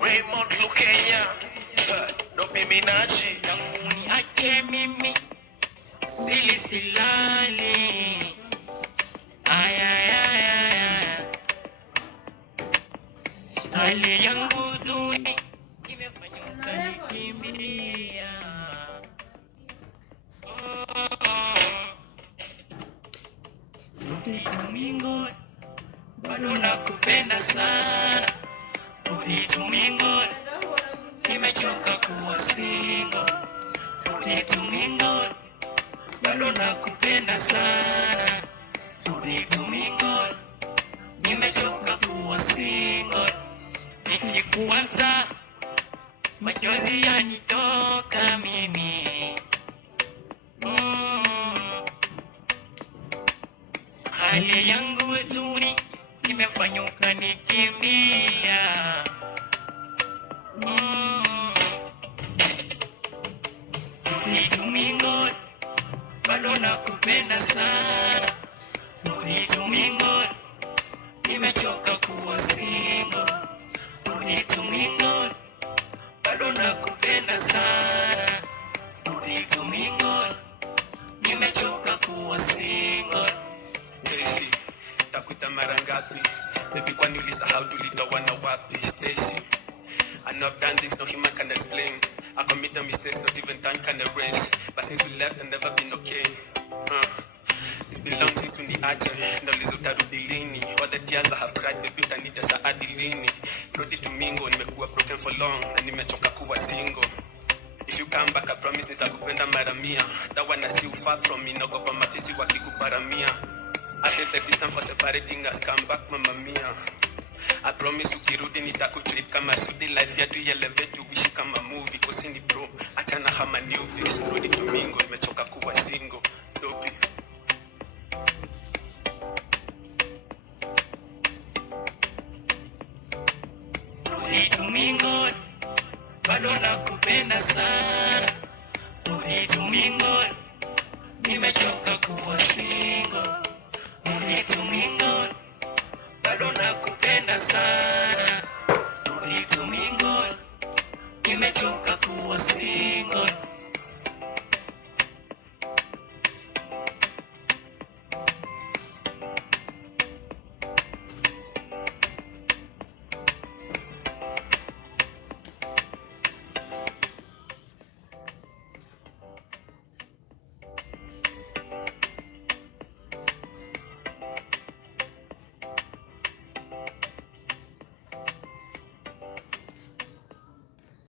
Raymond Lukenya, Dobi Minaji, Tanguni ache mimi sili silali. Aya. Hali yangu duni imefanyuka nikimbilia. Domingo, bado nakupenda sana. Domingo, nimechoka kuwa single. Domingo, bado nakupenda sana. Domingo, nimechoka kuwa single. Nikikuanza machozi yanitoka mimi. Hali yangu duni imefanyuka nikimbia. Domingo, bado nakupenda sana. Domingo, nimechoka kuwa single. Domingo, bado nakupenda sana. Domingo, nimechoka kuwa single. Stacy, takuita mara ngapi? Baby, kwani ulisahau tulitowana wapi? Stacy, I know I've done things no human can explain. I commit a mistake not even time can erase. But since we left, I've never been okay. It's been long since we aje. Nauliza utarudi lini? All the tears I have cried, baby, utanita saadi lini? Rudi Domingo, nimekuwa broken for long na nimechoka kuwa single. If you come back, I promise nitakupenda mara mia. That one I see you far from me, naogopa mafisi wakikuparamia. I hate the distance for separating us, come back mama mia. I promise ukirudi nitakutrip kama Sudi, life yetu elevate uishi kama movie. Kusini bro, achana hama newbies. Rudi Domingo, nimechoka kuwa single. Dobi. Domingo, bado nakupenda sana. Domingo, nimechoka kuwa